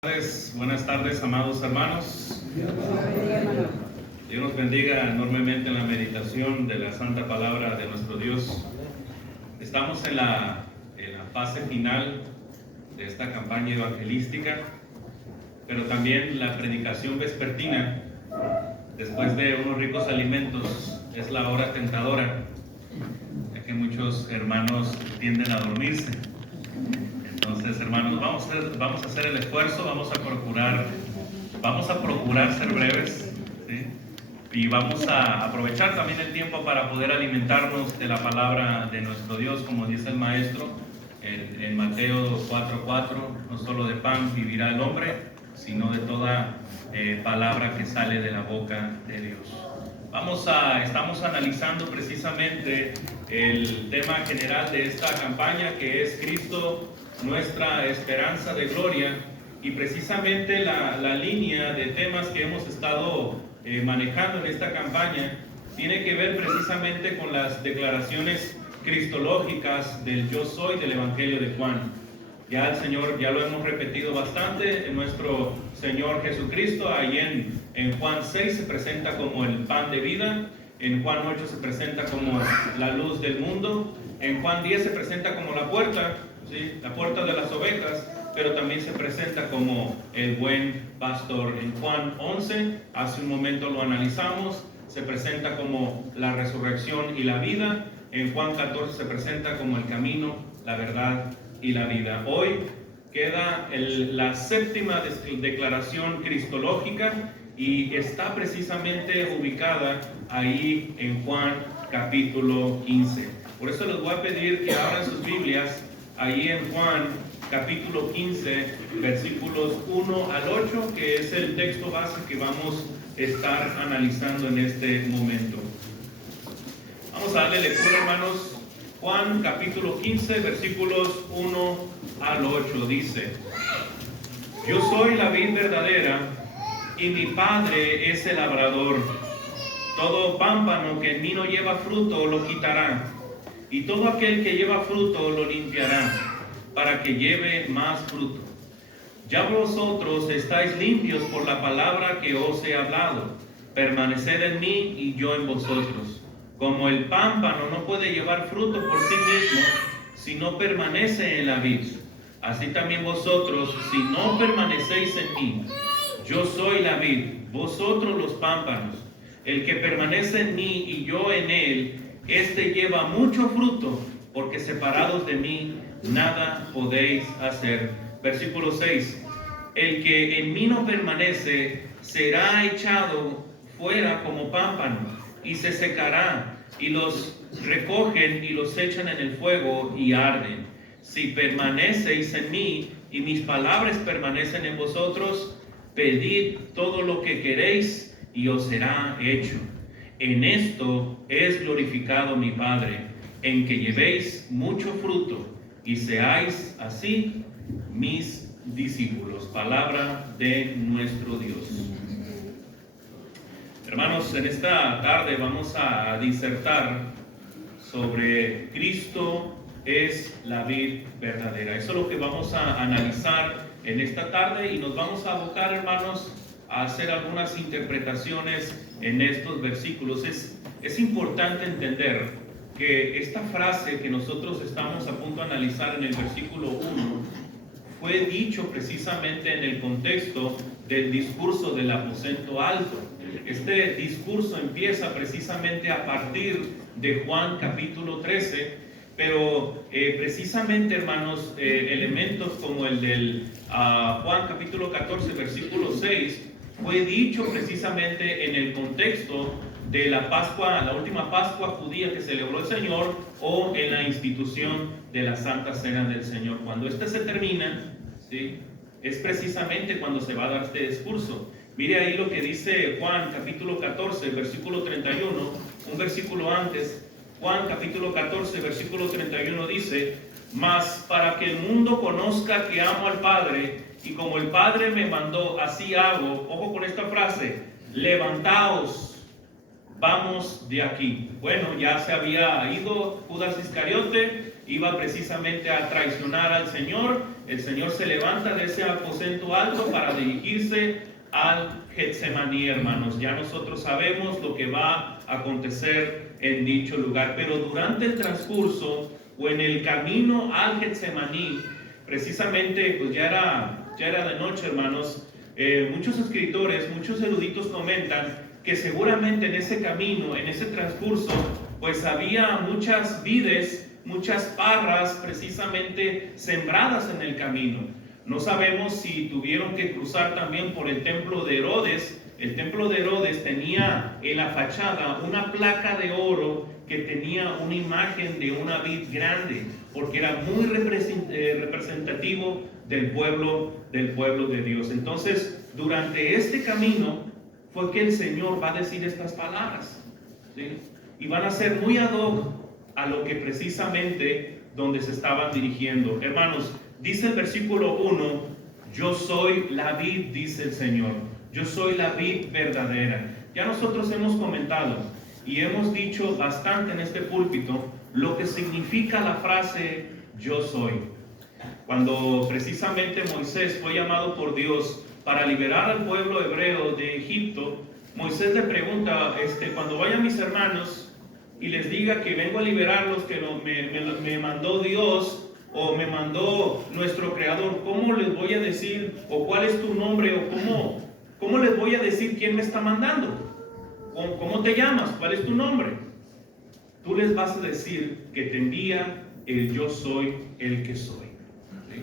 Buenas tardes, amados hermanos. Dios nos bendiga enormemente en la meditación de la santa palabra de nuestro Dios. Estamos en la fase final de esta campaña evangelística, pero también la predicación vespertina, después de unos ricos alimentos, es la hora tentadora, ya que muchos hermanos tienden a dormirse. Entonces, hermanos, vamos a hacer el esfuerzo, vamos a procurar ser breves, ¿sí? Y vamos a aprovechar también el tiempo para poder alimentarnos de la palabra de nuestro Dios, como dice el maestro en Mateo 4:4, no solo de pan vivirá el hombre, sino de toda palabra que sale de la boca de Dios. Estamos analizando precisamente el tema general de esta campaña, que es Cristo, nuestra esperanza de gloria, y precisamente la línea de temas que hemos estado manejando en esta campaña tiene que ver precisamente con las declaraciones cristológicas del yo soy del Evangelio de Juan. Ya el Señor, ya lo hemos repetido bastante, en nuestro Señor Jesucristo, ahí en Juan 6 se presenta como el pan de vida, en Juan 8 se presenta como la luz del mundo, en Juan 10 se presenta como la puerta, ¿sí? La puerta de las ovejas, pero también se presenta como el buen pastor. En Juan 11, hace un momento lo analizamos, se presenta como la resurrección y la vida. En Juan 14 se presenta como el camino, la verdad y la vida. Hoy queda la séptima declaración cristológica y está precisamente ubicada ahí en Juan capítulo 15. Por eso les voy a pedir que abran sus Biblias ahí en Juan capítulo 15, versículos 1 al 8, que es el texto base que vamos a estar analizando en este momento. Vamos a darle lectura, hermanos. Juan capítulo 15, versículos 1 al 8, dice: Yo soy la vid verdadera, y mi Padre es el labrador. Todo pámpano que en mí no lleva fruto lo quitará, y todo aquel que lleva fruto lo limpiará, para que lleve más fruto. Ya vosotros estáis limpios por la palabra que os he hablado. Permaneced en mí y yo en vosotros. Como el pámpano no puede llevar fruto por sí mismo si no permanece en la vid, así también vosotros, si no permanecéis en mí. Yo soy la vid, vosotros los pámpanos. El que permanece en mí y yo en él, este lleva mucho fruto, porque separados de mí nada podéis hacer. Versículo 6. El que en mí no permanece será echado fuera como pámpano y se secará, y los recogen y los echan en el fuego y arden. Si permanecéis en mí y mis palabras permanecen en vosotros, pedid todo lo que queréis y os será hecho. En esto es glorificado mi Padre, en que llevéis mucho fruto y seáis así mis discípulos. Palabra de nuestro Dios. Hermanos, en esta tarde vamos a disertar sobre Cristo es la vid verdadera. Eso es lo que vamos a analizar en esta tarde, y nos vamos a abocar, hermanos, a hacer algunas interpretaciones en estos versículos. Es importante entender que esta frase que nosotros estamos a punto de analizar en el versículo 1 fue dicho precisamente en el contexto del discurso del aposento alto. Este discurso empieza precisamente a partir de Juan capítulo 13, pero precisamente, hermanos, elementos como el del Juan capítulo 14, versículo 6, fue dicho precisamente en el contexto de la Pascua, la última Pascua judía que celebró el Señor, o en la institución de la Santa Cena del Señor. Cuando se termina, ¿sí?, es precisamente cuando se va a dar este discurso. Mire ahí lo que dice Juan capítulo 14, versículo 31, un versículo antes. Juan capítulo 14, versículo 31 dice: Mas para que el mundo conozca que amo al Padre, y como el Padre me mandó, así hago. Ojo con esta frase: levantaos, vamos de aquí. Bueno, ya se había ido Judas Iscariote, iba precisamente a traicionar al Señor, el Señor se levanta de ese aposento alto para dirigirse al Getsemaní, hermanos. Ya nosotros sabemos lo que va a acontecer en dicho lugar, pero durante el transcurso o en el camino al Getsemaní, precisamente pues ya era de noche, hermanos. Muchos escritores, muchos eruditos comentan que seguramente en ese camino, en ese transcurso, pues había muchas vides, muchas parras precisamente sembradas en el camino. No sabemos si tuvieron que cruzar también por el templo de Herodes. El templo de Herodes tenía en la fachada una placa de oro que tenía una imagen de una vid grande, porque era muy representativo del pueblo de Dios. Entonces, durante este camino fue que el Señor va a decir estas palabras, ¿sí? Y van a ser muy ad hoc a lo que precisamente donde se estaban dirigiendo. Hermanos, dice el versículo 1, yo soy la vid, dice el Señor. Yo soy la vid verdadera. Ya nosotros hemos comentado y hemos dicho bastante en este púlpito lo que significa la frase yo soy. Cuando precisamente Moisés fue llamado por Dios para liberar al pueblo hebreo de Egipto, Moisés le pregunta, cuando vayan mis hermanos y les diga que vengo a liberarlos, que me mandó Dios o me mandó nuestro Creador, ¿cómo les voy a decir o cuál es tu nombre o cómo les voy a decir quién me está mandando? ¿Cómo te llamas? ¿Cuál es tu nombre? Tú les vas a decir que te envía el yo soy el que soy, ¿sí?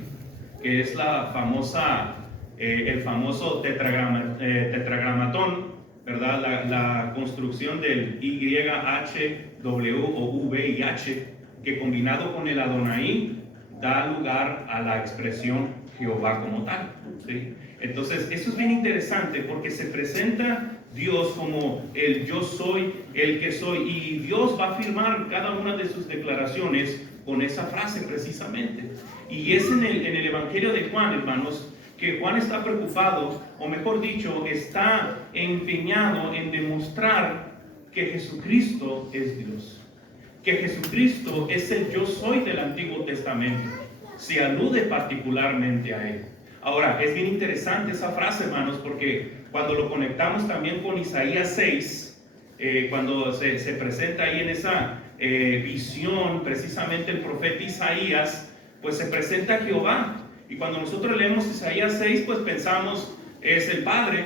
Que es la famosa, el famoso tetragramatón, ¿verdad? La construcción del YHW o V y H, que combinado con el Adonai da lugar a la expresión Jehová como tal, ¿sí? Entonces, eso es bien interesante porque se presenta Dios como el yo soy, el que soy, y Dios va a afirmar cada una de sus declaraciones con esa frase precisamente. Y es en el Evangelio de Juan, hermanos, que Juan está preocupado, o mejor dicho, está empeñado en demostrar que Jesucristo es Dios, que Jesucristo es el yo soy del Antiguo Testamento. Se alude particularmente a él. Ahora, es bien interesante esa frase, hermanos, porque cuando lo conectamos también con Isaías 6, cuando se presenta ahí en esa visión, precisamente el profeta Isaías, pues se presenta a Jehová. Y cuando nosotros leemos Isaías 6, pues pensamos, es el Padre,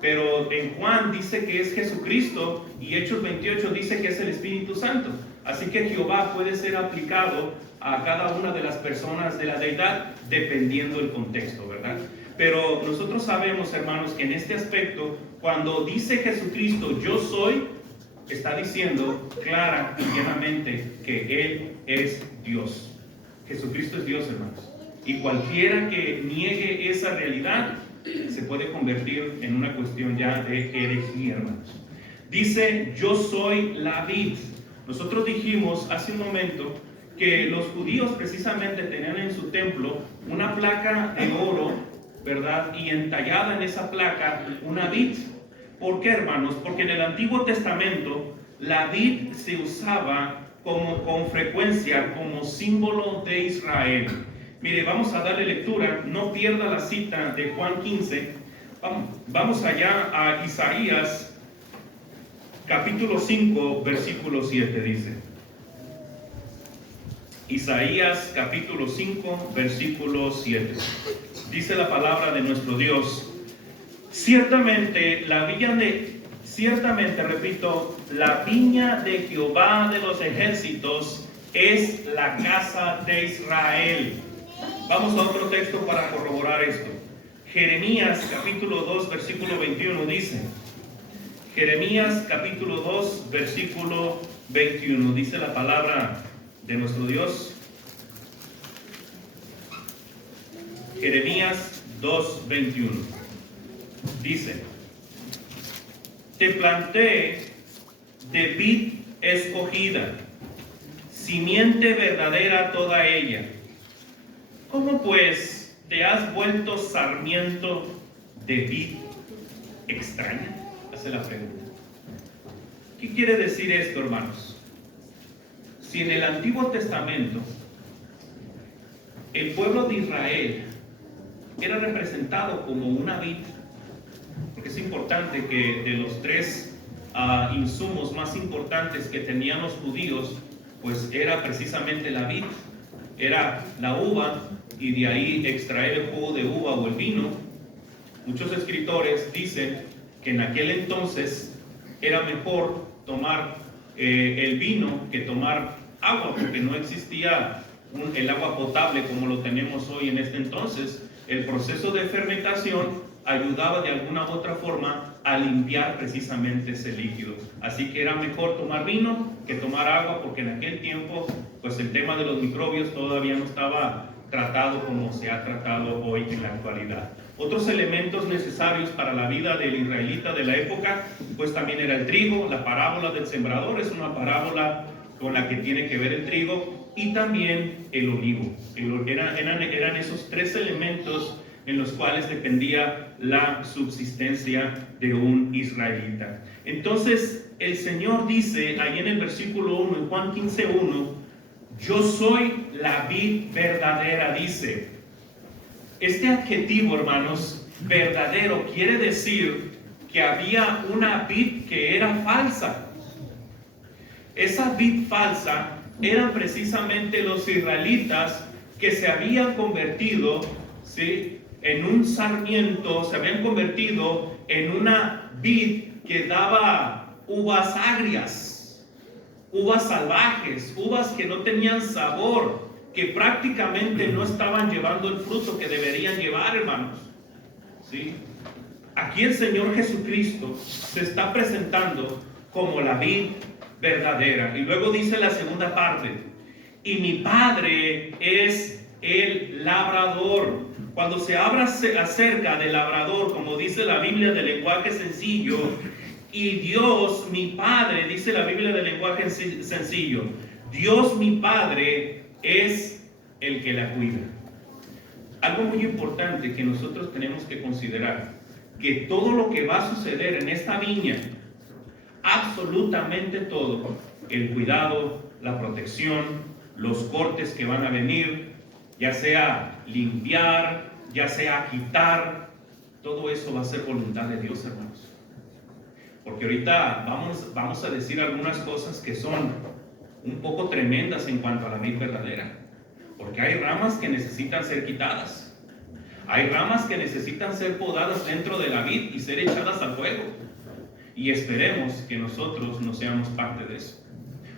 pero en Juan dice que es Jesucristo, y Hechos 28 dice que es el Espíritu Santo. Así que Jehová puede ser aplicado a cada una de las personas de la deidad, dependiendo del contexto, ¿verdad? Pero nosotros sabemos, hermanos, que en este aspecto, cuando dice Jesucristo, yo soy, está diciendo clara y llanamente que Él es Dios. Jesucristo es Dios, hermanos. Y cualquiera que niegue esa realidad, se puede convertir en una cuestión ya de herejía, hermanos. Dice, yo soy la vid. Nosotros dijimos hace un momento que los judíos precisamente tenían en su templo una placa de oro, ¿verdad? Y entallada en esa placa una vid. ¿Por qué, hermanos? Porque en el Antiguo Testamento la vid se usaba con frecuencia como símbolo de Israel. Mire, vamos a darle lectura, no pierda la cita de Juan 15. Vamos allá a Isaías, capítulo 5, versículo 7, dice. Isaías, capítulo 5, versículo 7. Dice la palabra de nuestro Dios: ciertamente, repito, la viña de Jehová de los ejércitos es la casa de Israel. Vamos a otro texto para corroborar esto. Jeremías capítulo 2 versículo 21 dice, Jeremías capítulo 2 versículo 21, dice la palabra de nuestro Dios. Jeremías 2:21 dice: te planté de vid escogida, simiente verdadera toda ella. ¿Cómo pues te has vuelto sarmiento de vid extraña? Hace la pregunta. ¿Qué quiere decir esto, hermanos? Si en el Antiguo Testamento el pueblo de Israel era representado como una vid, porque es importante que de los tres insumos más importantes que tenían los judíos, pues era precisamente la vid, era la uva, y de ahí extraer el jugo de uva o el vino. Muchos escritores dicen que en aquel entonces era mejor tomar el vino que tomar agua, porque no existía el agua potable como lo tenemos hoy en este entonces. El proceso de fermentación ayudaba de alguna u otra forma a limpiar precisamente ese líquido. Así que era mejor tomar vino que tomar agua, porque en aquel tiempo pues el tema de los microbios todavía no estaba tratado como se ha tratado hoy en la actualidad. Otros elementos necesarios para la vida del israelita de la época, pues también era el trigo. La parábola del sembrador es una parábola con la que tiene que ver el trigo, y también el olivo. Eran esos tres elementos en los cuales dependía la subsistencia de un israelita. Entonces el Señor dice ahí en el versículo 1, en Juan 15:1, yo soy la vid verdadera, dice. Este adjetivo, hermanos, verdadero, quiere decir que había una vid que era falsa. Esa vid falsa eran precisamente los israelitas que se habían convertido, ¿sí?, en un sarmiento, se habían convertido en una vid que daba uvas agrias, uvas salvajes, uvas que no tenían sabor, que prácticamente no estaban llevando el fruto que deberían llevar, hermanos. ¿Sí? Aquí el Señor Jesucristo se está presentando como la vid verdadera. Y luego dice la segunda parte, y mi Padre es el labrador. Cuando se habla acerca del labrador, como dice la Biblia de lenguaje sencillo, y Dios, mi Padre, dice la Biblia de lenguaje sencillo, Dios, mi Padre, es el que la cuida. Algo muy importante que nosotros tenemos que considerar, que todo lo que va a suceder en esta viña, absolutamente todo, el cuidado, la protección, los cortes que van a venir, ya sea limpiar, ya sea quitar, todo eso va a ser voluntad de Dios, hermanos. Porque ahorita vamos a decir algunas cosas que son un poco tremendas en cuanto a la vid verdadera, porque hay ramas que necesitan ser quitadas, hay ramas que necesitan ser podadas dentro de la vid y ser echadas al fuego, y esperemos que nosotros no seamos parte de eso.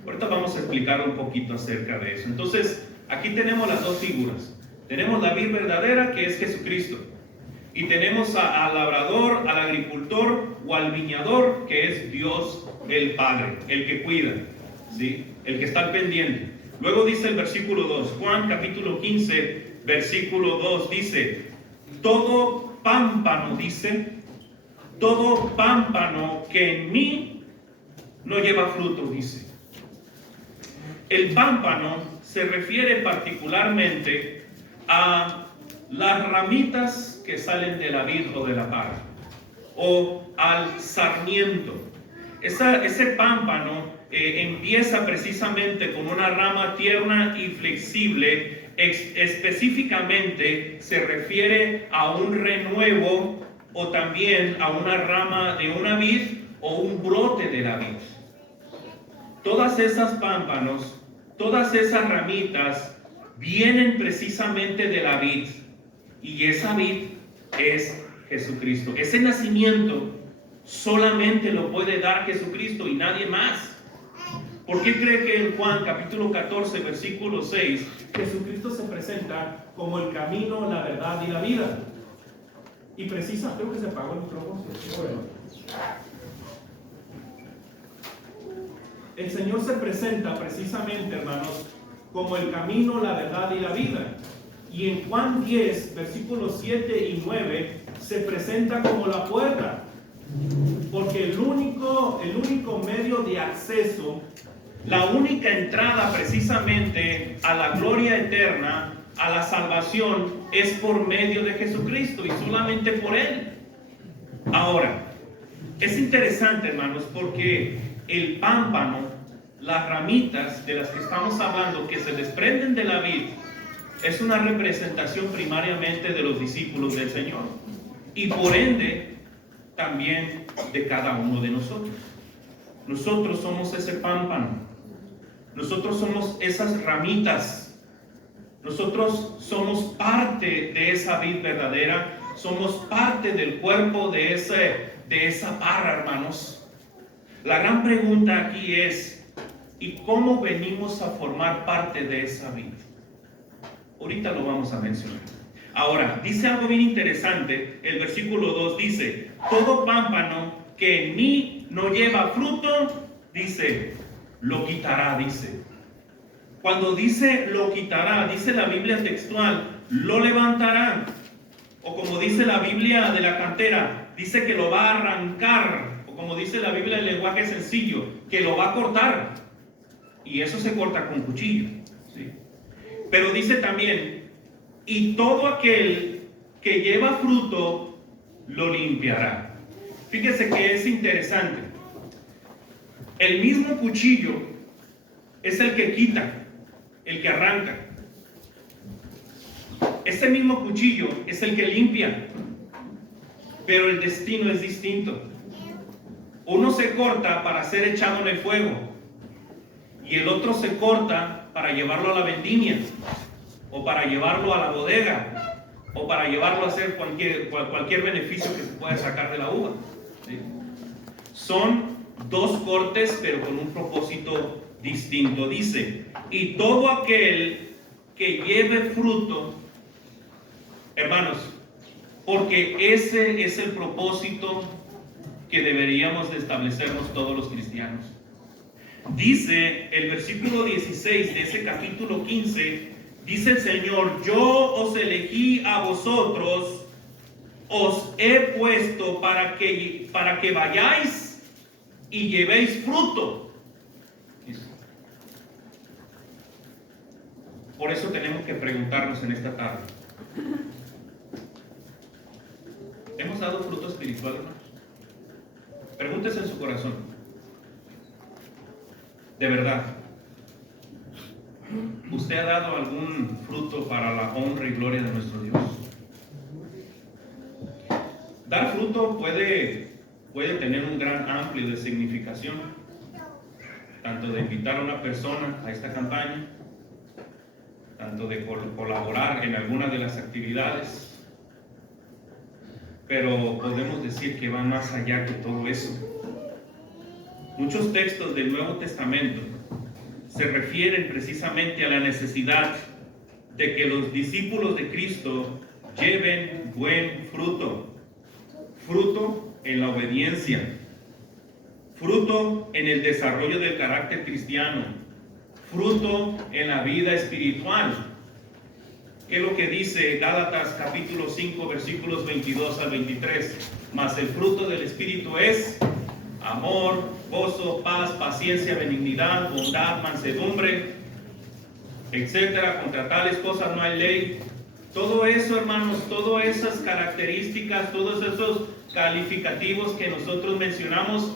Ahorita vamos a explicar un poquito acerca de eso. Entonces, aquí tenemos las dos figuras. Tenemos la vid verdadera, que es Jesucristo, y tenemos al labrador, al agricultor o al viñador, que es Dios el Padre, el que cuida, ¿sí?, el que está al pendiente. Luego dice el versículo 2, Juan capítulo 15, versículo 2, dice, todo pámpano, dice, todo pámpano que en mí no lleva fruto, dice. El pámpano se refiere particularmente a las ramitas que salen de la vid o de la parra, o al sarmiento. Ese pámpano empieza precisamente con una rama tierna y flexible. Específicamente se refiere a un renuevo o también a una rama de una vid o un brote de la vid. Todas esas pámpanos, todas esas ramitas vienen precisamente de la vid, y esa vid es Jesucristo. Ese nacimiento solamente lo puede dar Jesucristo y nadie más. ¿Por qué cree que en Juan capítulo 14 versículo 6 Jesucristo se presenta como el camino, la verdad y la vida? Y precisa, creo que se apagó el micrófono. El Señor se presenta precisamente, hermanos, como el camino, la verdad y la vida. Y en Juan 10 versículos 7 y 9 se presenta como la puerta, porque el único medio de acceso, la única entrada precisamente a la gloria eterna, a la salvación, es por medio de Jesucristo y solamente por Él. Ahora, es interesante, hermanos, porque el pámpano, las ramitas de las que estamos hablando, que se desprenden de la vid, es una representación primariamente de los discípulos del Señor y por ende también de cada uno de nosotros. Nosotros somos ese pámpano, nosotros somos esas ramitas, nosotros somos parte de esa vid verdadera, somos parte del cuerpo de esa parra, hermanos. La gran pregunta aquí es, ¿y cómo venimos a formar parte de esa vid? Ahorita lo vamos a mencionar. Ahora, dice algo bien interesante, el versículo 2 dice, todo pámpano que en mí no lleva fruto, dice, lo quitará, dice. Cuando dice lo quitará, dice la Biblia textual, lo levantará. O como dice la Biblia de la cantera, dice que lo va a arrancar. O como dice la Biblia en lenguaje sencillo, que lo va a cortar. Y eso se corta con cuchillo, ¿sí? Pero dice también, y todo aquel que lleva fruto, lo limpiará. Fíjese que es interesante. El mismo cuchillo es el que quita, el que arranca. Ese mismo cuchillo es el que limpia, pero el destino es distinto. Uno se corta para ser echado en el fuego y el otro se corta para llevarlo a la vendimia o para llevarlo a la bodega o para llevarlo a hacer cualquier beneficio que se pueda sacar de la uva, ¿sí? Son dos cortes, pero con un propósito distinto. Dice, y todo aquel que lleve fruto, hermanos, porque ese es el propósito que deberíamos de establecernos todos los cristianos. Dice el versículo 16 de ese capítulo 15, dice el Señor, yo os elegí a vosotros, os he puesto para que vayáis y llevéis fruto. Por eso tenemos que preguntarnos en esta tarde, ¿hemos dado fruto espiritual, hermanos? Pregúntese en su corazón, de verdad, ¿usted ha dado algún fruto para la honra y gloria de nuestro Dios? Dar fruto puede tener un gran amplio de significación, tanto de invitar a una persona a esta campaña, tanto de colaborar en alguna de las actividades, pero podemos decir que va más allá que todo eso. Muchos textos del Nuevo Testamento se refieren precisamente a la necesidad de que los discípulos de Cristo lleven buen fruto. Fruto en la obediencia, fruto en el desarrollo del carácter cristiano, fruto en la vida espiritual. ¿Qué es lo que dice Gálatas capítulo 5 versículos 22 al 23? Mas el fruto del Espíritu es amor, gozo, paz, paciencia, benignidad, bondad, mansedumbre, etcétera. Contra tales cosas no hay ley. Todo eso, hermanos, todas esas características, todos esos calificativos que nosotros mencionamos,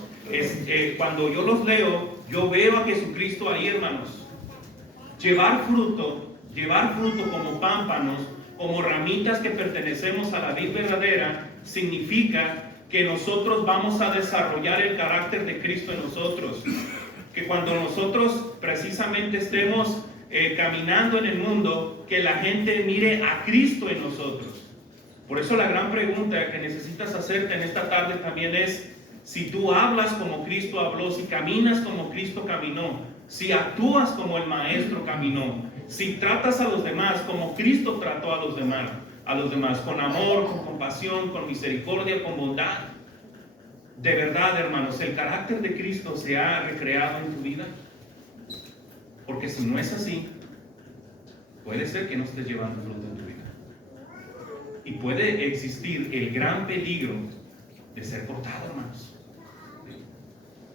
cuando yo los leo, yo veo a Jesucristo ahí, hermanos. Llevar fruto como pámpanos, como ramitas que pertenecemos a la vid verdadera, significa que nosotros vamos a desarrollar el carácter de Cristo en nosotros. Que cuando nosotros precisamente estemos caminando en el mundo, que la gente mire a Cristo en nosotros. Por eso la gran pregunta que necesitas hacerte en esta tarde también es, si tú hablas como Cristo habló, si caminas como Cristo caminó, si actúas como el Maestro caminó, si tratas a los demás como Cristo trató a los demás, con amor, con compasión, con misericordia, con bondad. De verdad, hermanos, ¿el carácter de Cristo se ha recreado en tu vida? Porque si no es así, puede ser que no estés llevando fruto en tu vida. Y puede existir el gran peligro de ser cortado, hermanos.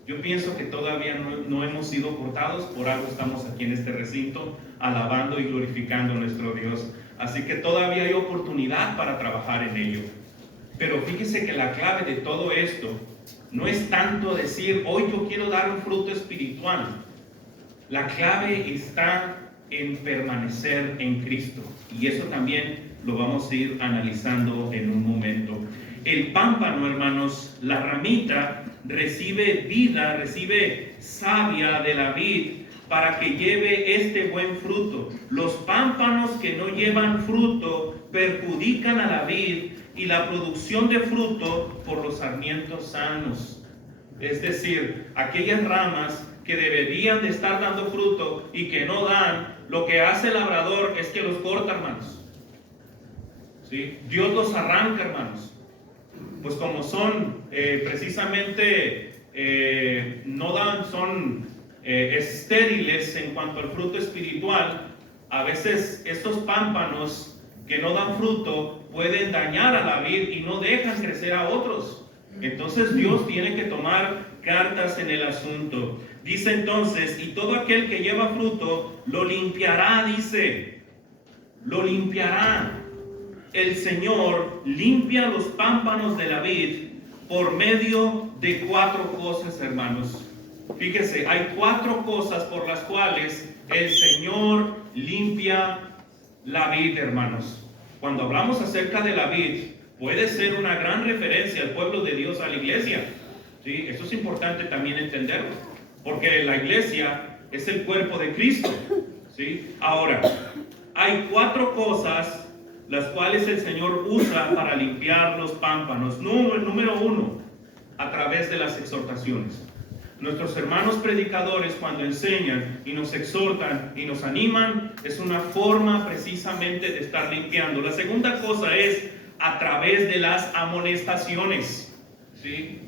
Yo pienso que todavía no hemos sido cortados, por algo estamos aquí en este recinto, alabando y glorificando a nuestro Dios. Así que todavía hay oportunidad para trabajar en ello. Pero fíjese que la clave de todo esto no es tanto decir, hoy yo quiero dar un fruto espiritual. La clave está en permanecer en Cristo. Y eso también lo vamos a ir analizando en un momento. El pámpano, hermanos, la ramita, recibe vida, recibe savia de la vid para que lleve este buen fruto. Los pámpanos que no llevan fruto perjudican a la vid y la producción de fruto por los sarmientos sanos. Es decir, aquellas ramas que deberían de estar dando fruto y que no dan, lo que hace el labrador es que los corta, hermanos. ¿Sí? Dios los arranca, hermanos. Pues como son precisamente, no dan, son estériles en cuanto al fruto espiritual, a veces estos pámpanos que no dan fruto pueden dañar a la vid y no dejan crecer a otros. Entonces Dios tiene que tomar cartas en el asunto. Dice entonces, y todo aquel que lleva fruto lo limpiará, dice, lo limpiará. El Señor limpia los pámpanos de la vid por medio de 4 cosas, hermanos. Fíjese, hay 4 cosas por las cuales el Señor limpia la vid, hermanos. Cuando hablamos acerca de la vid, puede ser una gran referencia al pueblo de Dios, a la iglesia. ¿Sí? Eso es importante también entenderlo, porque la iglesia es el cuerpo de Cristo. ¿Sí? Ahora, hay 4 cosas las cuales el Señor usa para limpiar los pámpanos. Número 1, a través de las exhortaciones. Nuestros hermanos predicadores, cuando enseñan y nos exhortan y nos animan, es una forma precisamente de estar limpiando. La segunda cosa es a través de las amonestaciones. ¿Sí?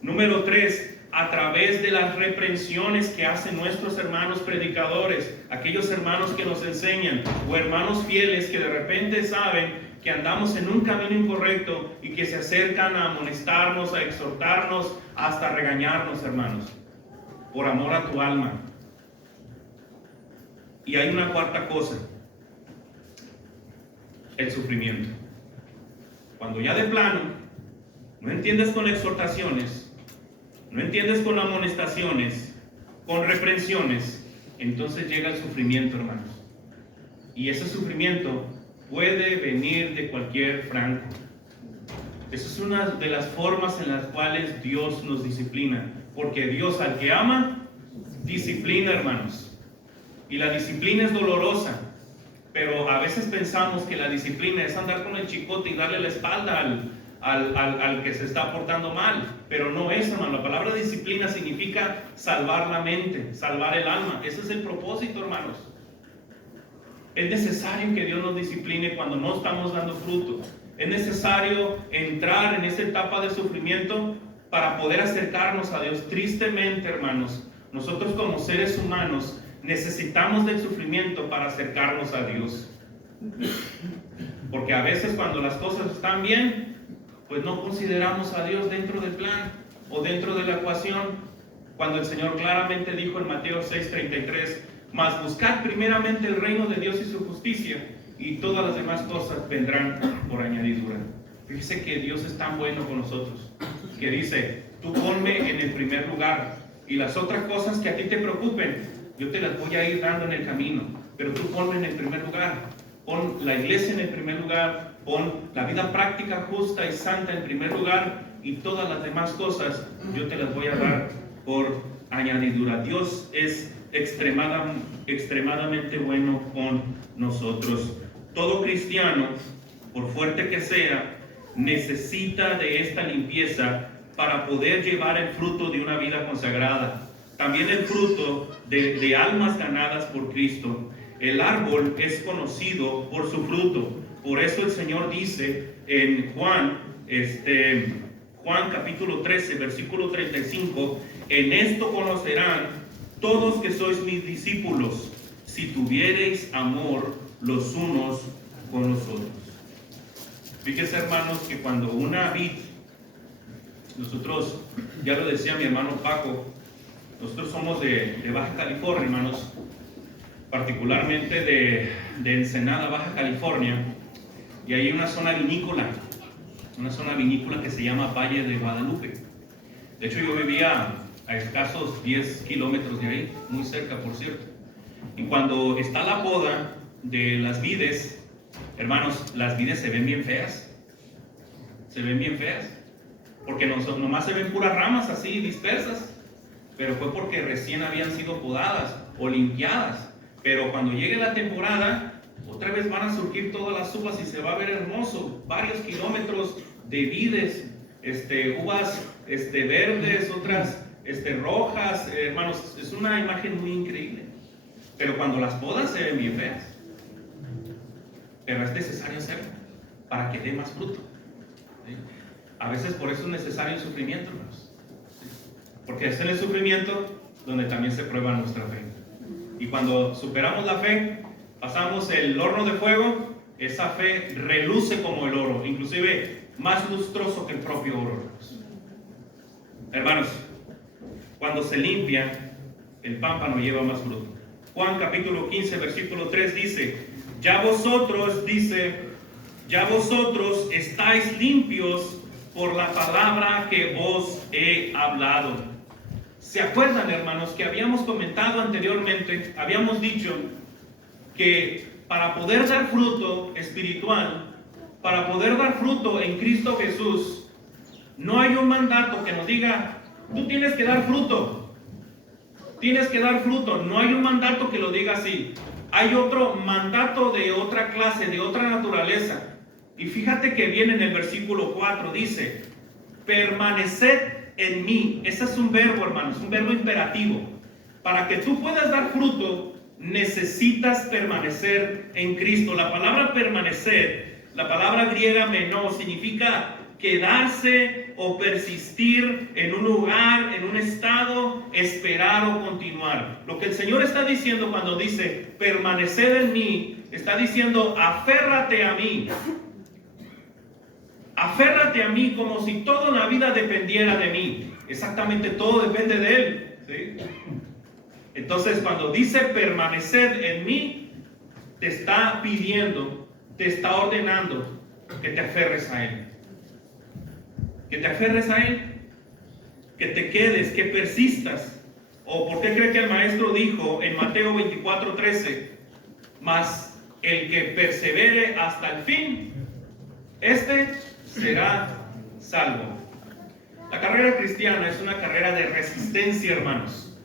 Número 3, a través de las reprensiones que hacen nuestros hermanos predicadores, aquellos hermanos que nos enseñan, o hermanos fieles que de repente saben que andamos en un camino incorrecto y que se acercan a amonestarnos, a exhortarnos, hasta regañarnos, hermanos, por amor a tu alma. Y hay una cuarta cosa, el sufrimiento. Cuando ya de plano no entiendes con exhortaciones, no entiendes con amonestaciones, con reprensiones, entonces llega el sufrimiento, hermanos. Y ese sufrimiento puede venir de cualquier franco. Esa es una de las formas en las cuales Dios nos disciplina. Porque Dios al que ama, disciplina, hermanos. Y la disciplina es dolorosa. Pero a veces pensamos que la disciplina es andar con el chicote y darle la espalda al que se está portando mal. Pero no es, hermano. La palabra disciplina significa salvar la mente, salvar el alma. Ese es el propósito, hermanos. Es necesario que Dios nos discipline cuando no estamos dando fruto. Es necesario entrar en esa etapa de sufrimiento para poder acercarnos a Dios. Tristemente, hermanos, nosotros como seres humanos necesitamos del sufrimiento para acercarnos a Dios. Porque a veces cuando las cosas están bien, pues no consideramos a Dios dentro del plan o dentro de la ecuación. Cuando el Señor claramente dijo en Mateo 6:33, mas buscad primeramente el reino de Dios y su justicia, y todas las demás cosas vendrán por añadidura. Fíjese que Dios es tan bueno con nosotros, que dice, tú ponme en el primer lugar, y las otras cosas que a ti te preocupen, yo te las voy a ir dando en el camino, pero tú ponme en el primer lugar. Pon la iglesia en el primer lugar, pon la vida práctica, justa y santa en primer lugar, y todas las demás cosas yo te las voy a dar por añadidura. Dios es extremadamente bueno con nosotros. Todo cristiano, por fuerte que sea, necesita de esta limpieza para poder llevar el fruto de una vida consagrada. También el fruto de almas ganadas por Cristo. El árbol es conocido por su fruto. Por eso el Señor dice en Juan capítulo 13, versículo 35, en esto conocerán todos que sois mis discípulos, si tuviereis amor los unos con los otros. Fíjense, hermanos, que cuando una vid, nosotros, ya lo decía mi hermano Paco, nosotros somos de Baja California, hermanos, particularmente de Ensenada, Baja California, y hay una zona vinícola que se llama Valle de Guadalupe. De hecho, yo vivía a escasos 10 kilómetros de ahí, muy cerca, por cierto. Y cuando está la poda de las vides, hermanos, las vides se ven bien feas. Se ven bien feas. Porque nomás se ven puras ramas así dispersas. Pero fue porque recién habían sido podadas o limpiadas. Pero cuando llegue la temporada, otra vez van a surgir todas las uvas y se va a ver hermoso. Varios kilómetros de vides, uvas verdes, otras rojas. Hermanos, es una imagen muy increíble. Pero cuando las podas se ven bien feas. Pero es necesario hacerlo para que dé más fruto. ¿Sí? A veces por eso es necesario el sufrimiento, hermanos. ¿Sí? Porque es en el sufrimiento donde también se prueba nuestra fe. Y cuando superamos la fe, pasamos el horno de fuego, esa fe reluce como el oro, inclusive más lustroso que el propio oro. Hermanos, cuando se limpia, el pámpano lleva más fruto. Juan capítulo 15, versículo 3 dice, ya vosotros estáis limpios por la palabra que os he hablado. ¿Se acuerdan, hermanos, que habíamos comentado anteriormente, habíamos dicho que para poder dar fruto espiritual, para poder dar fruto en Cristo Jesús, no hay un mandato que nos diga, tú tienes que dar fruto, tienes que dar fruto, no hay un mandato que lo diga así. Hay otro mandato de otra clase, de otra naturaleza. Y fíjate que viene en el versículo 4, dice, permaneced en mí. Ese es un verbo, hermanos, un verbo imperativo. Para que tú puedas dar fruto, necesitas permanecer en Cristo. La palabra permanecer, la palabra griega meno, significa quedarse o persistir en un lugar, en un estado, esperar o continuar. Lo que el Señor está diciendo cuando dice permanecer en mí, está diciendo aférrate a mí. Aférrate a mí como si toda la vida dependiera de mí. Exactamente todo depende de Él, ¿sí? Entonces cuando dice permanecer en mí, te está pidiendo, te está ordenando que te aferres a Él. Que te aferres a Él, que te quedes, que persistas. ¿O por qué cree que el maestro dijo en Mateo 24:13? Mas el que persevere hasta el fin, será salvo. La carrera cristiana es una carrera de resistencia, hermanos.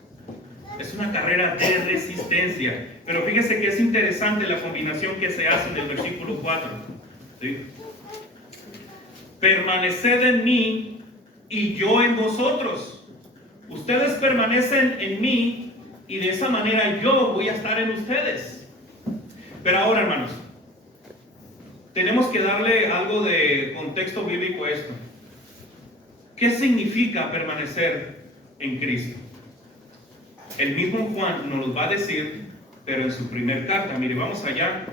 Es una carrera de resistencia. Pero fíjese que es interesante la combinación que se hace en el versículo 4. ¿Sí? Permaneced en mí y yo en vosotros. Ustedes permanecen en mí y de esa manera yo voy a estar en ustedes. Pero ahora, hermanos, tenemos que darle algo de contexto bíblico a esto. ¿Qué significa permanecer en Cristo? El mismo Juan nos lo va a decir, pero en su primer carta. Mire, vamos allá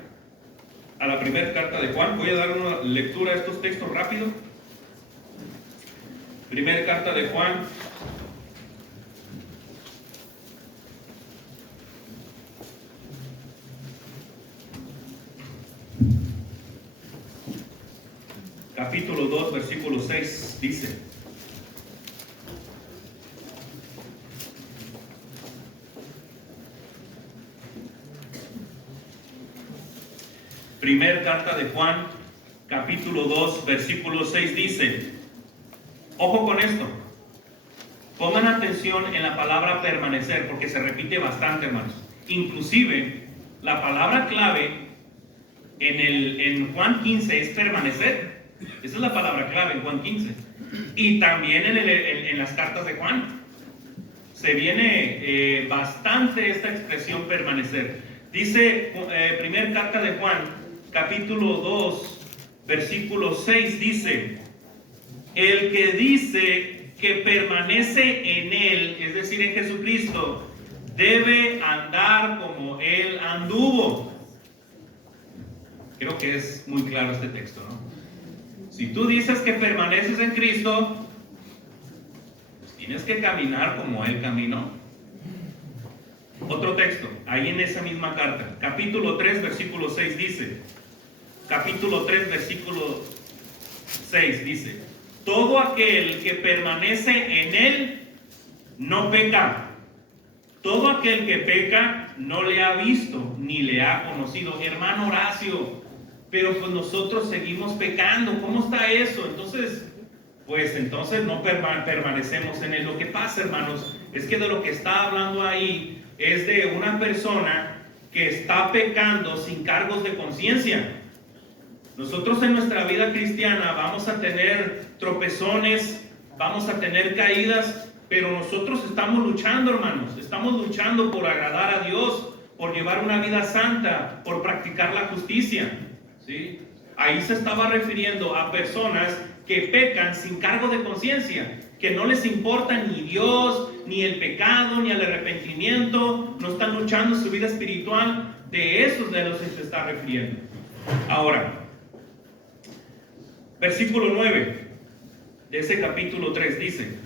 a la primera carta de Juan. Voy a dar una lectura a estos textos rápido. Primera carta de Juan. Capítulo 2, versículo 6 dice: Primer carta de Juan, capítulo 2, versículo 6 dice, ojo con esto, pongan atención en la palabra permanecer, porque se repite bastante, hermanos. Inclusive, la palabra clave en Juan 15 es permanecer. Esa es la palabra clave en Juan 15. Y también en las cartas de Juan. Se viene bastante esta expresión permanecer. Dice, primer carta de Juan, capítulo 2, versículo 6, dice, el que dice que permanece en Él, es decir, en Jesucristo, debe andar como Él anduvo. Creo que es muy claro este texto, ¿no? Si tú dices que permaneces en Cristo, pues tienes que caminar como Él caminó. Otro texto, ahí en esa misma carta, capítulo 3, versículo 6 dice, capítulo 3, versículo 6 dice, todo aquel que permanece en Él no peca. Todo aquel que peca no le ha visto ni le ha conocido. Hermano Horacio, pero pues nosotros seguimos pecando. ¿Cómo está eso? Entonces no permanecemos en él. Lo que pasa, hermanos, es que de lo que está hablando ahí es de una persona que está pecando sin cargos de conciencia. Nosotros en nuestra vida cristiana vamos a tener tropezones, vamos a tener caídas, pero nosotros estamos luchando, hermanos. Estamos luchando por agradar a Dios, por llevar una vida santa, por practicar la justicia, ¿sí? Ahí se estaba refiriendo a personas que pecan sin cargo de conciencia, que no les importa ni Dios, ni el pecado, ni el arrepentimiento, no están luchando su vida espiritual. De esos de los que se está refiriendo. Ahora, versículo 9 de ese capítulo 3 dice: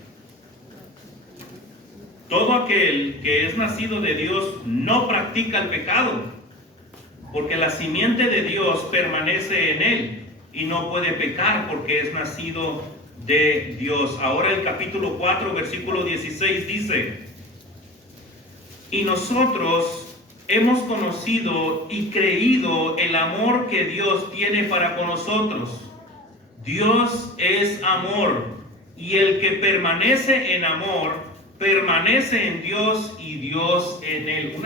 todo aquel que es nacido de Dios no practica el pecado, porque la simiente de Dios permanece en él y no puede pecar porque es nacido de Dios. Ahora el capítulo 4, versículo 16 dice: y nosotros hemos conocido y creído el amor que Dios tiene para con nosotros. Dios es amor, y el que permanece en amor, permanece en Dios y Dios en él.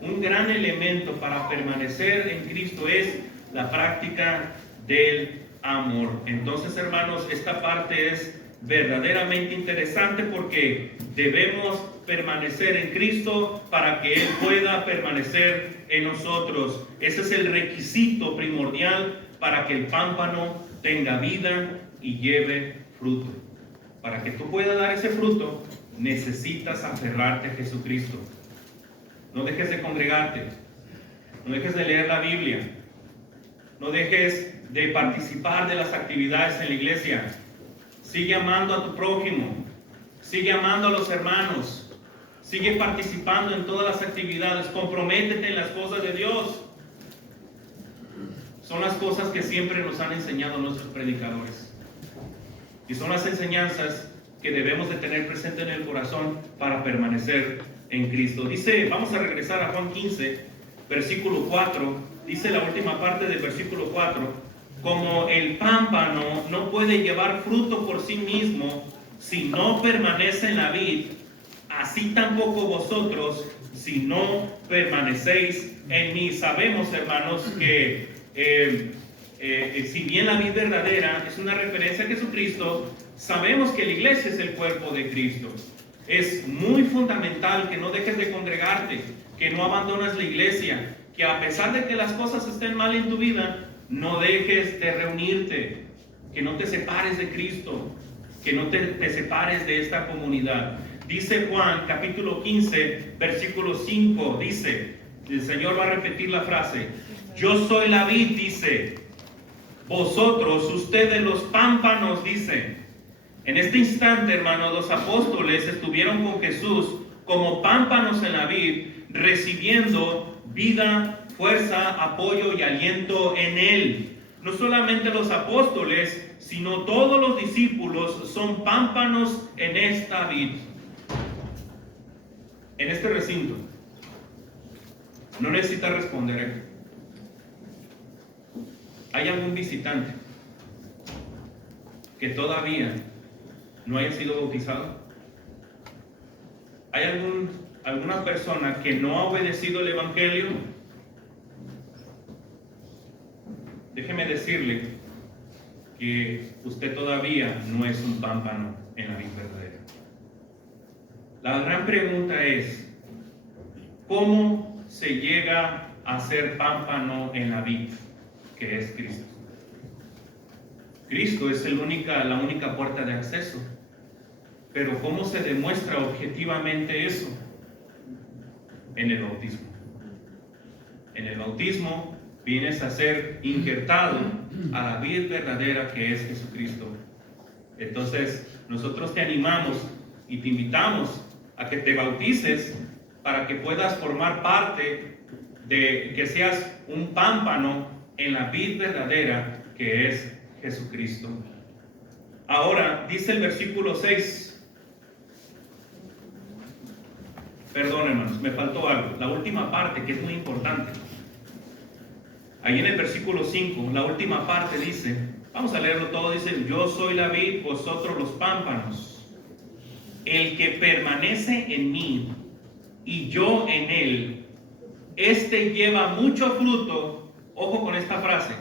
Un gran elemento para permanecer en Cristo es la práctica del amor. Entonces, hermanos, esta parte es verdaderamente interesante porque debemos permanecer en Cristo para que Él pueda permanecer en nosotros. Ese es el requisito primordial para que el pámpano tenga vida y lleve fruto. Para que tú puedas dar ese fruto, necesitas aferrarte a Jesucristo. No dejes de congregarte, no dejes de leer la Biblia, no dejes de participar de las actividades en la iglesia. Sigue amando a tu prójimo, sigue amando a los hermanos, sigue participando en todas las actividades, comprométete en las cosas de Dios. Son las cosas que siempre nos han enseñado nuestros predicadores. Y son las enseñanzas que debemos de tener presente en el corazón para permanecer en Cristo. Dice, vamos a regresar a Juan 15, versículo 4. Dice la última parte del versículo 4: como el pámpano no puede llevar fruto por sí mismo si no permanece en la vid, así tampoco vosotros si no permanecéis en mí. Sabemos, hermanos, que si bien la vid verdadera es una referencia a Jesucristo, sabemos que la iglesia es el cuerpo de Cristo. Es muy fundamental que no dejes de congregarte, que no abandones la iglesia, que a pesar de que las cosas estén mal en tu vida, no dejes de reunirte, que no te separes de Cristo, que no te separes de esta comunidad. Dice Juan capítulo 15, versículo 5, dice, el Señor va a repetir la frase: yo soy la vid, dice, vosotros, ustedes los pámpanos, dice. En este instante, hermanos, los apóstoles estuvieron con Jesús como pámpanos en la vid, recibiendo vida, fuerza, apoyo y aliento en Él. No solamente los apóstoles, sino todos los discípulos son pámpanos en esta vid. En este recinto, no necesita responder. ¿Hay algún visitante que todavía no haya sido bautizado? ¿Hay alguna persona que no ha obedecido el Evangelio? Déjeme decirle que usted todavía no es un pámpano en la vid verdadera. La gran pregunta es: ¿cómo se llega a ser pámpano en la vid que es Cristo? Cristo es la única puerta de acceso. Pero ¿cómo se demuestra objetivamente eso? En el bautismo. En el bautismo vienes a ser injertado a la vid verdadera que es Jesucristo. Entonces, nosotros te animamos y te invitamos a que te bautices para que puedas formar parte de que seas un pámpano en la vid verdadera que es Jesucristo. Ahora, dice el versículo 6. Perdón, hermanos, me faltó algo. La última parte, que es muy importante. Ahí en el versículo 5, la última parte dice, vamos a leerlo todo, dice, yo soy la vid, vosotros los pámpanos. El que permanece en mí y yo en él, este lleva mucho fruto. Ojo con esta frase,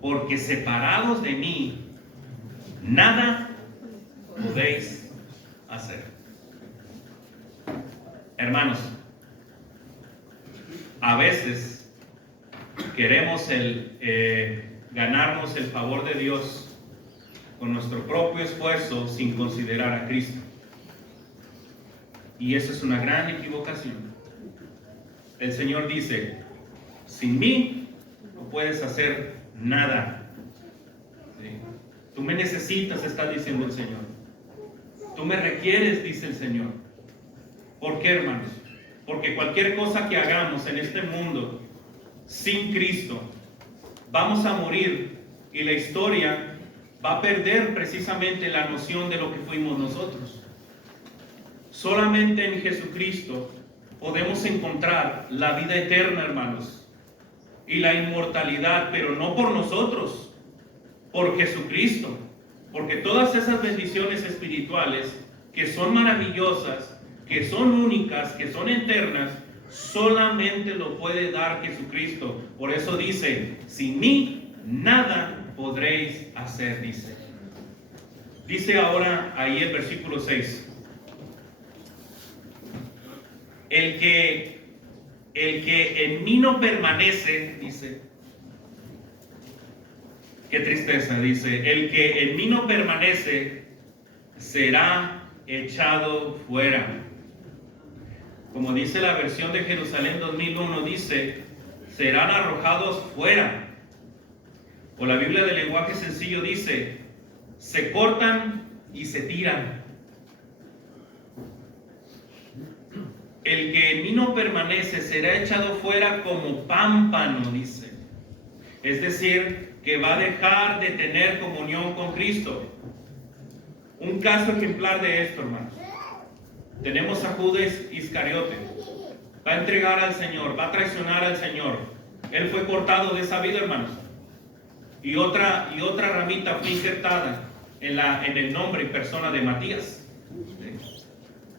porque separados de mí, nada podéis hacer. Hermanos, a veces queremos ganarnos el favor de Dios con nuestro propio esfuerzo sin considerar a Cristo. Y eso es una gran equivocación. El Señor dice, sin mí no puedes hacer nada. ¿Sí? Tú me necesitas, está diciendo el Señor. Tú me requieres, dice el Señor. ¿Por qué, hermanos? Porque cualquier cosa que hagamos en este mundo sin Cristo, vamos a morir y la historia va a perder precisamente la noción de lo que fuimos nosotros. Solamente en Jesucristo podemos encontrar la vida eterna, hermanos, y la inmortalidad, pero no por nosotros, por Jesucristo. Porque todas esas bendiciones espirituales que son maravillosas, que son únicas, que son eternas, solamente lo puede dar Jesucristo. Por eso dice, sin mí nada podréis hacer, dice. Dice ahora ahí el versículo 6. El que en mí no permanece, dice, qué tristeza, dice, el que en mí no permanece será echado fuera. Como dice la versión de Jerusalén 2001, dice, serán arrojados fuera. O la Biblia del lenguaje sencillo dice, se cortan y se tiran. El que en mí no permanece será echado fuera como pámpano, dice. Es decir, que va a dejar de tener comunión con Cristo. Un caso ejemplar de esto, hermanos. Tenemos a Judas Iscariote. Va a entregar al Señor, va a traicionar al Señor. Él fue cortado de esa vida, hermanos. Y otra ramita fue insertada en el nombre y persona de Matías.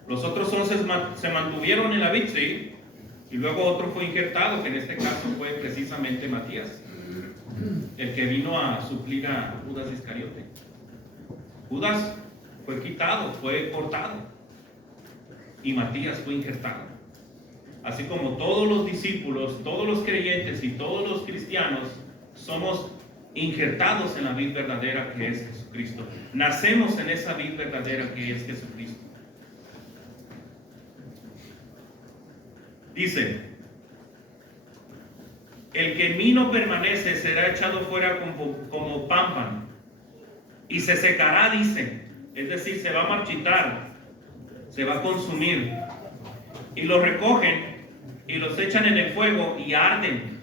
Los otros 11 se mantuvieron en la vid, ¿sí? Y luego otro fue injertado, que en este caso fue precisamente Matías, el que vino a suplir a Judas Iscariote. Judas fue quitado, fue cortado, y Matías fue injertado. Así como todos los discípulos, todos los creyentes y todos los cristianos somos injertados en la vid verdadera que es Jesucristo. Nacemos en esa vid verdadera que es Jesucristo. Dice, el que en mí no permanece será echado fuera como pámpano y se secará, dice. Es decir, se va a marchitar, se va a consumir. Y los recogen y los echan en el fuego y arden.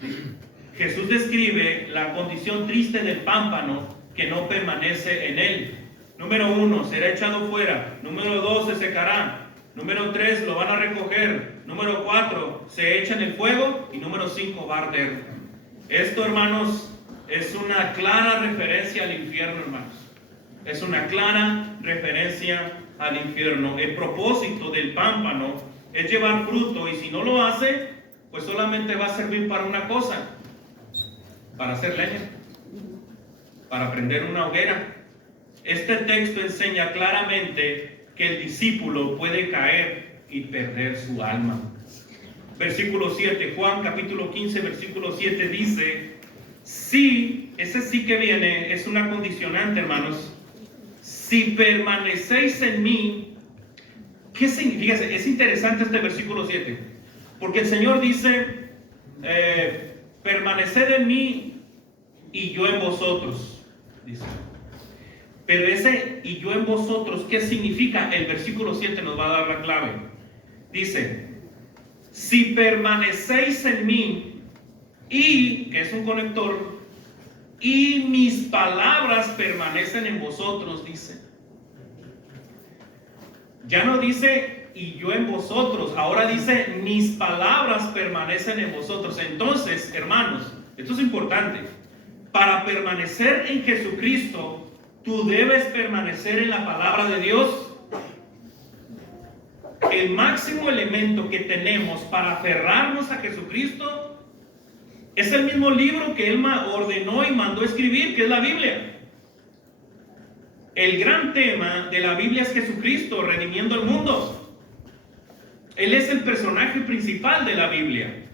Jesús describe la condición triste del pámpano que no permanece en él. Número 1, será echado fuera. Número 2, se secará. Número 3, lo van a recoger. Número 4, se echa en el fuego. Y número 5, va a arder. Esto, hermanos, es una clara referencia al infierno, hermanos. Es una clara referencia al infierno. El propósito del pámpano es llevar fruto, y si no lo hace, pues solamente va a servir para una cosa: para hacer leña, para prender una hoguera. Este texto enseña claramente que el discípulo puede caer y perder su alma. Versículo 7, Juan capítulo 15, versículo 7 dice, sí, ese sí que viene, es una condicionante, hermanos. Si permanecéis en mí, ¿qué significa? Es interesante este versículo 7, porque el Señor dice, permaneced en mí y yo en vosotros, dice. Pero ese y yo en vosotros, ¿qué significa? El versículo 7 nos va a dar la clave. Dice, si permanecéis en mí, y, que es un conector, y mis palabras permanecen en vosotros, dice. Ya no dice y yo en vosotros. Ahora dice, mis palabras permanecen en vosotros. Entonces, hermanos, esto es importante. Para permanecer en Jesucristo, tú debes permanecer en la palabra de Dios. El máximo elemento que tenemos para aferrarnos a Jesucristo es el mismo libro que Él ordenó y mandó escribir, que es la Biblia. El gran tema de la Biblia es Jesucristo redimiendo el mundo. Él es el personaje principal de la Biblia.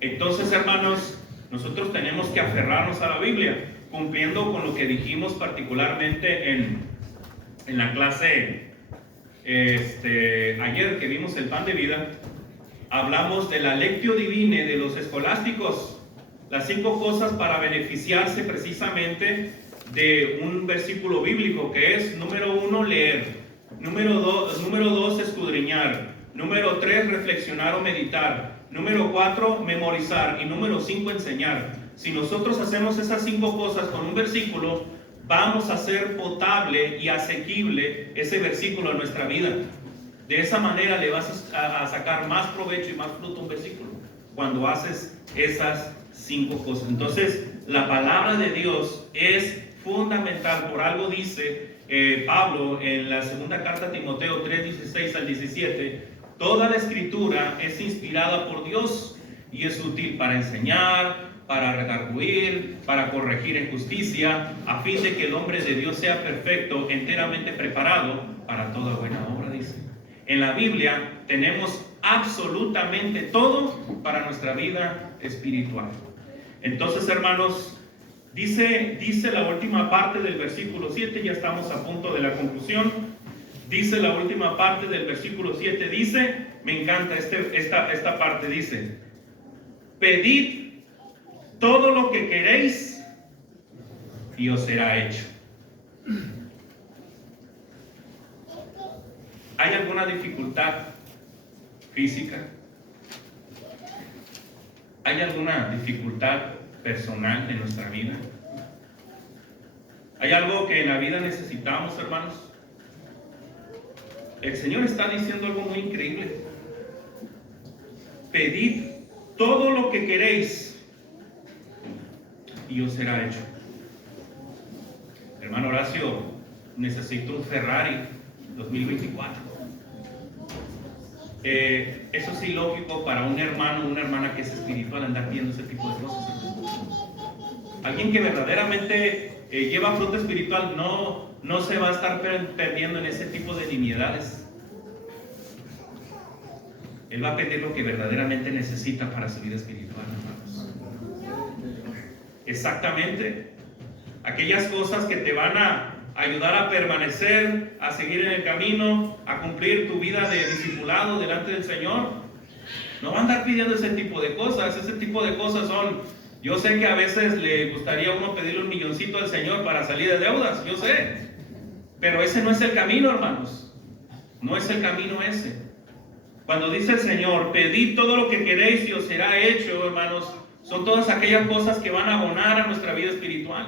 Entonces, hermanos, nosotros tenemos que aferrarnos a la Biblia, cumpliendo con lo que dijimos particularmente en la clase ayer que vimos el pan de vida. Hablamos de la lectio divina de los escolásticos, las 5 cosas para beneficiarse precisamente de un versículo bíblico, que es: número 1, leer; número 2, escudriñar; número 3, reflexionar o meditar; número 4, memorizar; y número 5, enseñar. Si nosotros hacemos esas 5 cosas con un versículo, vamos a hacer potable y asequible ese versículo en nuestra vida. De esa manera le vas a sacar más provecho y más fruto a un versículo, cuando haces esas 5 cosas. Entonces, la palabra de Dios es fundamental. Por algo dice Pablo en la segunda carta a Timoteo 3:16 al 17: toda la escritura es inspirada por Dios y es útil para enseñar, para redarguir, para corregir en justicia, a fin de que el hombre de Dios sea perfecto, enteramente preparado para toda buena obra, dice. En la Biblia tenemos absolutamente todo para nuestra vida espiritual. Entonces, hermanos, dice la última parte del versículo 7, ya estamos a punto de la conclusión. Dice la última parte del versículo 7, dice, me encanta esta parte, dice: pedid todo lo que queréis y os será hecho. ¿Hay alguna dificultad física? ¿Hay alguna dificultad personal en nuestra vida? ¿Hay algo que en la vida necesitamos, hermanos? El Señor está diciendo algo muy increíble. Pedid todo lo que queréis y os será hecho. Hermano Horacio, necesito un Ferrari 2024. Eso es ilógico para un hermano o una hermana que es espiritual andar viendo ese tipo de cosas. Alguien que verdaderamente lleva fruto espiritual no se va a estar perdiendo en ese tipo de nimiedades. Él va a pedir lo que verdaderamente necesita para su vida espiritual, hermanos. Exactamente. Aquellas cosas que te van a ayudar a permanecer, a seguir en el camino, a cumplir tu vida de discipulado delante del Señor. No va a andar pidiendo ese tipo de cosas. Ese tipo de cosas son... Yo sé que a veces le gustaría a uno pedirle un milloncito al Señor para salir de deudas, yo sé. Pero ese no es el camino, hermanos. No es el camino ese. Cuando dice el Señor, pedid todo lo que queréis y os será hecho, hermanos, son todas aquellas cosas que van a abonar a nuestra vida espiritual.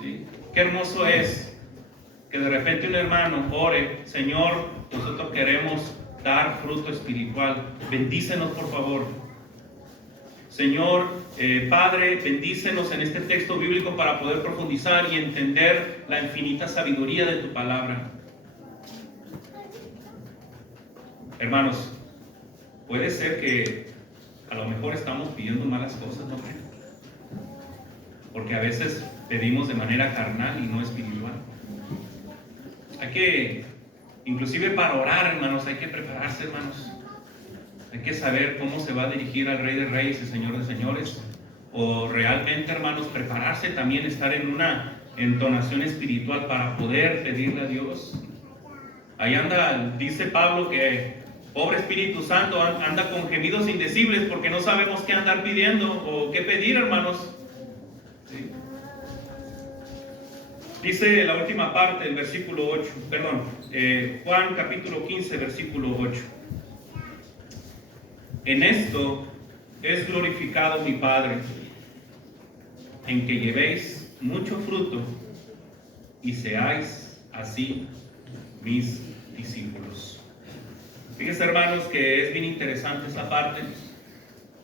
¿Sí? Qué hermoso es que de repente un hermano ore: Señor, nosotros queremos dar fruto espiritual, bendícenos por favor. Señor, Padre, bendícenos en este texto bíblico para poder profundizar y entender la infinita sabiduría de tu palabra. Hermanos, puede ser que a lo mejor estamos pidiendo malas cosas, ¿no creen? Porque a veces pedimos de manera carnal y no espiritual. Hay que, inclusive para orar, hermanos, hay que prepararse, hermanos. Hay que saber cómo se va a dirigir al Rey de Reyes y Señor de Señores. O realmente, hermanos, prepararse también, estar en una entonación espiritual para poder pedirle a Dios. Ahí anda, dice Pablo que pobre Espíritu Santo anda con gemidos indecibles porque no sabemos qué andar pidiendo o qué pedir, hermanos. ¿Sí? Dice la última parte del versículo 8, Juan capítulo 15, versículo 8. En esto es glorificado mi Padre, en que llevéis mucho fruto y seáis así mis discípulos. Fíjense, hermanos, que es bien interesante esa parte,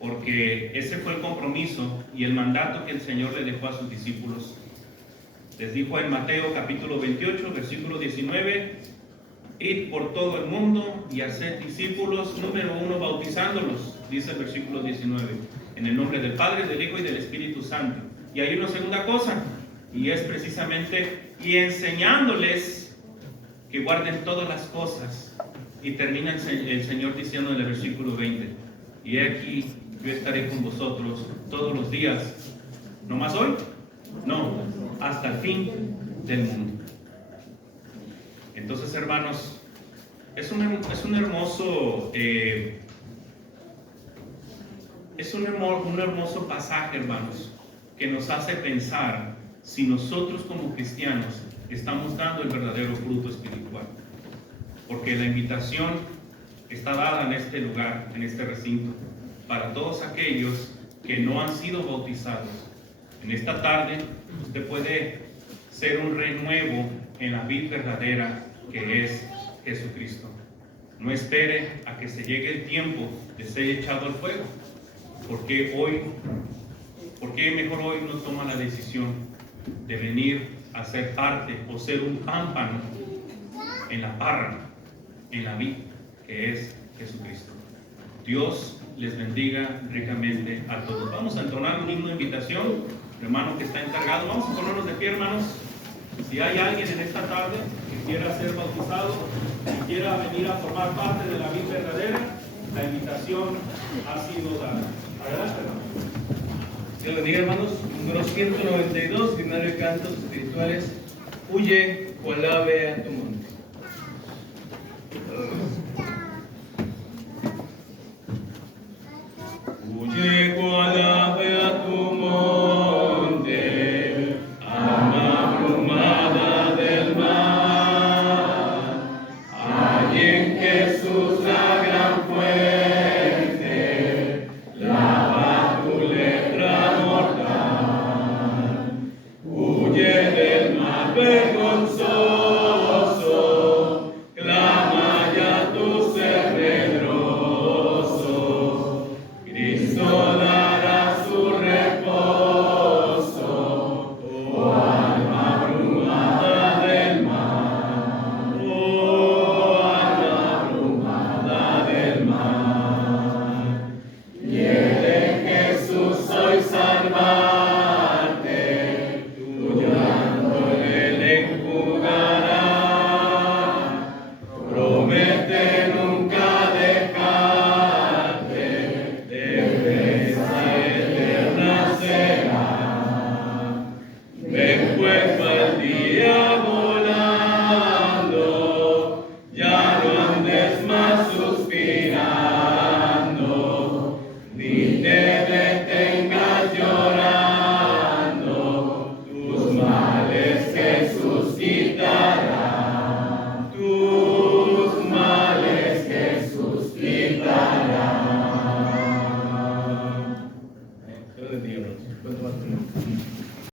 porque ese fue el compromiso y el mandato que el Señor le dejó a sus discípulos. Les dijo en Mateo capítulo 28, versículo 19, id por todo el mundo y haced discípulos, número 1, bautizándolos, dice el versículo 19, en el nombre del Padre, del Hijo y del Espíritu Santo. Y hay una segunda cosa, y es precisamente, y enseñándoles que guarden todas las cosas. Y termina el Señor diciendo en el versículo 20, y he aquí, yo estaré con vosotros todos los días. ¿No más hoy? No, hasta el fin del mundo. Entonces, hermanos, es un hermoso pasaje, hermanos, que nos hace pensar si nosotros como cristianos estamos dando el verdadero fruto espiritual. Porque la invitación está dada en este lugar, en este recinto, para todos aquellos que no han sido bautizados. En esta tarde, usted puede ser un renuevo en la vid verdadera que es Jesucristo. No espere a que se llegue el tiempo de ser echado al fuego. ¿Por qué mejor hoy no toma la decisión de venir a ser parte o ser un pámpano en la parra, en la vid que es Jesucristo? Dios les bendiga ricamente a todos. Vamos a entonar un himno de invitación, hermano que está encargado. Vamos a ponernos de pie, hermanos. Si hay alguien en esta tarde que quiera ser bautizado, que quiera venir a formar parte de la vida verdadera, la invitación ha sido dada. Adelante, hermano. Dios bendiga, hermanos. Número 192, Binario de Cantos Espirituales. Huye o alabe a tu monte.